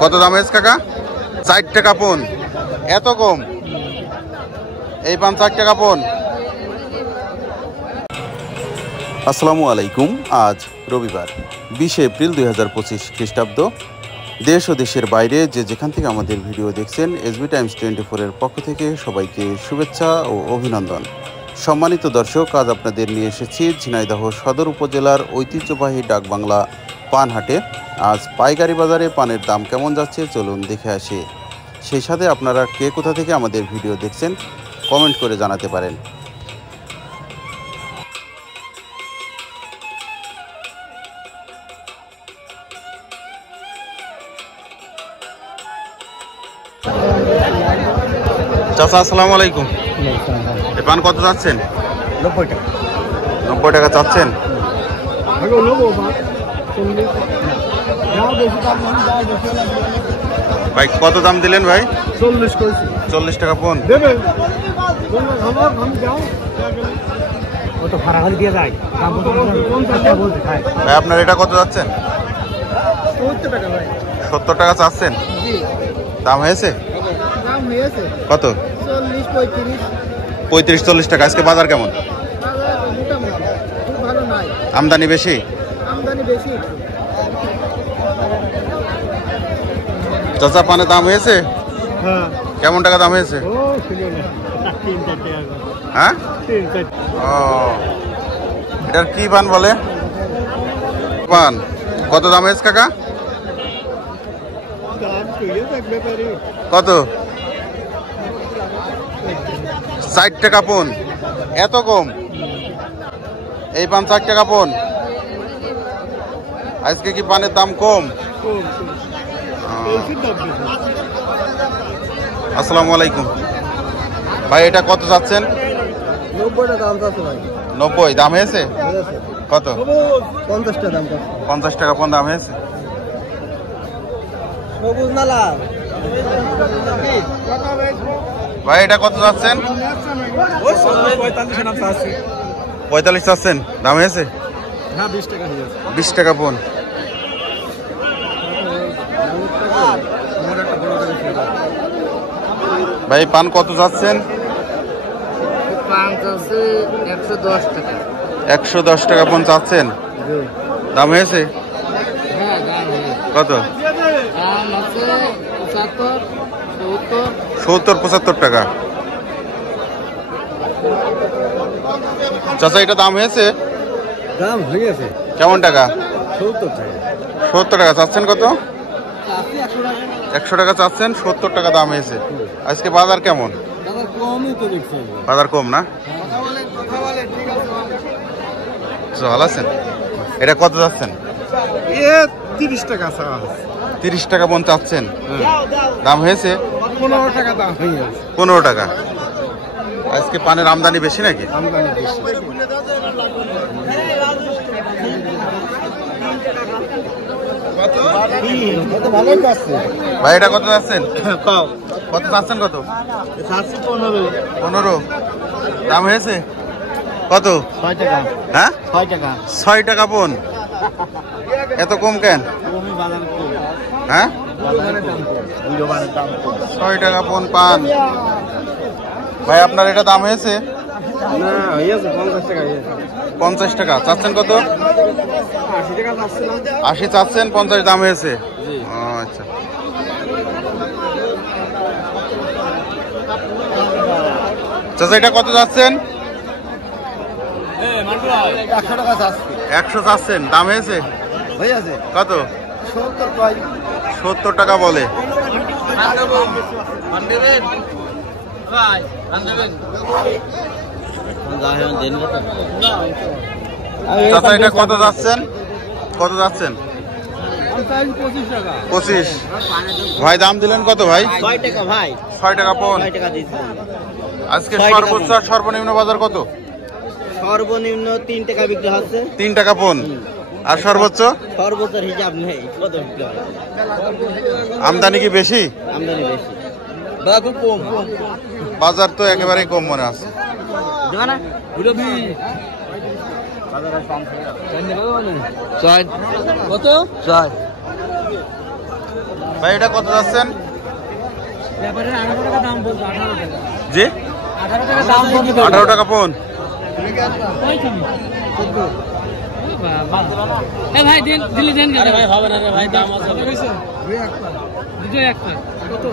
কত দাম হয়েছে কাকা? 4 টাকা পন। এত কম? এই পান 4 টাকা পন। আসসালামু আলাইকুম। আজ রবিবার 20 এপ্রিল 2025 খ্রিস্টাব্দ। দেশ ও দেশের বাইরে যে যেখান থেকে আমাদের ভিডিও দেখছেন, এসবি টাইমস 24-এর পক্ষ থেকে সবাইকে শুভেচ্ছা ও অভিনন্দন। সম্মানিত দর্শক, আজ আপনাদের নিয়ে এসেছি ঝিনাইদহ সদর উপজেলার ঐতিহ্যবাহী ডাকবাংলা পানহাটে। আজ পাইকারি বাজারে পানের দাম কেমন যাচ্ছে চলুন দেখে আসি। সেই সাথে আপনারা কে কোথা থেকে আমাদের ভিডিও দেখছেন কমেন্ট করে জানাতে পারেন। চাচা আসসালামু আলাইকুম। এই পান কত চাচ্ছেন? 90 টাকা। 90 টাকা চাচ্ছেন? ভাই কত দাম দিলেন ভাই? 40 টাকা পন। ভাই আপনার এটা কত যাচ্ছেন? 70 টাকা চাচ্ছেন? দাম হয়েছে? কত? 35-40 টাকা। আজকে বাজার কেমন? আমদানি বেশি? চাচা পানের দাম হয়েছে? কেমন টাকা দাম হয়েছে? হ্যাঁ, ও এটার কি পান বলে? পান কত দাম হয়েছে কাকা? কত? 60 টাকা পন। এত কম? এই পান 60 টাকা পন। আজকে কি পানের দাম কম? আসসালামু আলাইকুম ভাই, এটা কত যাচ্ছেন? 90 টাকা দাম আছে ভাই। 90 দাম হয়েছে? কত? 50 টাকা দাম। 50 টাকা পন দাম হয়েছে। সবুজ নালা ভাই এটা কত যাচ্ছেন? 45 চাচ্ছেন? দাম হয়েছে? হ্যাঁ, 20 টাকা হয়ে যাচ্ছে। 20 টাকা পন। ভাই পান কত যাচ্ছেন? 110 টাকা। 110 টাকা পন চাচ্ছেন? দাম হয়েছে? কত? 70-75 টাকা। চাচা এটা দাম হয়েছে? দাম হয়ে গেছে। কেমন টাকা? 70 টাকা। 70 টাকা চাচ্ছেন? কত? 100 টাকা চাচ্ছেন, 70 টাকা দাম হয়েছে। আজকে বাজার কেমন? বাজার কম না? ভালো আছেন? এটা কত যাচ্ছেন? 30 টাকা। 30 টাকা পন চাচ্ছেন? দাম হয়েছে? 15 টাকা দাম হয়ে গেছে। 15 টাকা। আজকে পানের আমদানি বেশি নাকি? আমদানি বেশি। ভাই এটা কত যাচ্ছেন? কত চাচ্ছেন? কত? 15। দাম হয়েছে? কত? 6 টাকা। হ্যাঁ, 6 টাকা। 6 টাকা পন। এত কম কেন? হ্যাঁ, 6 টাকা পন পান। ভাই আপনার এটা দাম হয়েছে? 50 টাকা। চাচ্ছেন কত? 80 চাচ্ছেন, 50 দাম হয়েছে। আচ্ছা। চাচা এটা কত যাচ্ছেন? 100 চাচ্ছেন? দাম হয়েছে? কত? 70 টাকা বলে। চাচা এটা কত যাচ্ছেন? কত যাচ্ছেন? 25। ভাই দাম দিলেন কত ভাই? 6 টাকা ভাই। 6 টাকা পন। 6 টাকা দিচ্ছি। আজকে সর্বোচ্চ আর সর্বনিম্ন বাজার কত? সর্বনিম্ন 3 টাকা বিক্রি হচ্ছে। 3 টাকা পন। আর সর্বোচ্চ? সর্বোচ্চ হিসাব নেই। কত বিক্রি হয়? আমদানি কি বেশি? আমদানি বেশি। বাজার খুব কম। বাজার তো একেবারেই কম মনে আছে। কত? 4। ভাই এটা কত যাচ্ছেন? ব্যাপারে 18 টাকা দাম বলতো, 18 টাকা। জি 18 টাকা দাম বলতো। 18 টাকা পন। এ ভাই দেন, দিলি দেন। আরে ভাই হবে না রে ভাই, দাম আছে। দুটো একটা কত?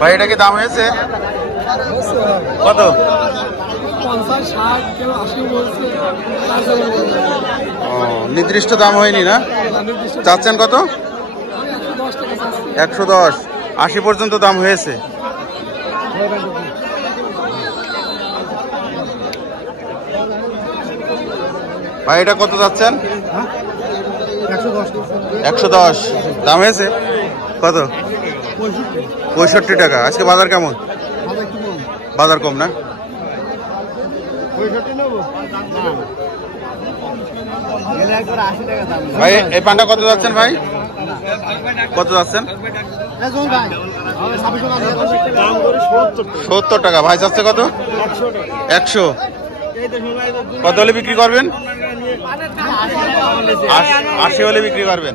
ভাই এটা কি দাম হয়েছে কত? 50 60 কেউ 80 বলছে। ও নির্দিষ্ট দাম হয়নি না? চাচ্ছেন কত? 110 টাকা চাচ্ছি। 110 80 পর্যন্ত দাম হয়েছে। ভাই এটা কত যাচ্ছেন? 110 দাম হয়েছে কত? 65 টাকা। আজকে বাজার কেমন? বাজার কম না? ভাই এই পানটা কত যাচ্ছেন ভাই? কত যাচ্ছেন? 70 টাকা। ভাই যাচ্ছে কত? 100। কত হলে বিক্রি করবেন? 80 হলে বিক্রি করবেন।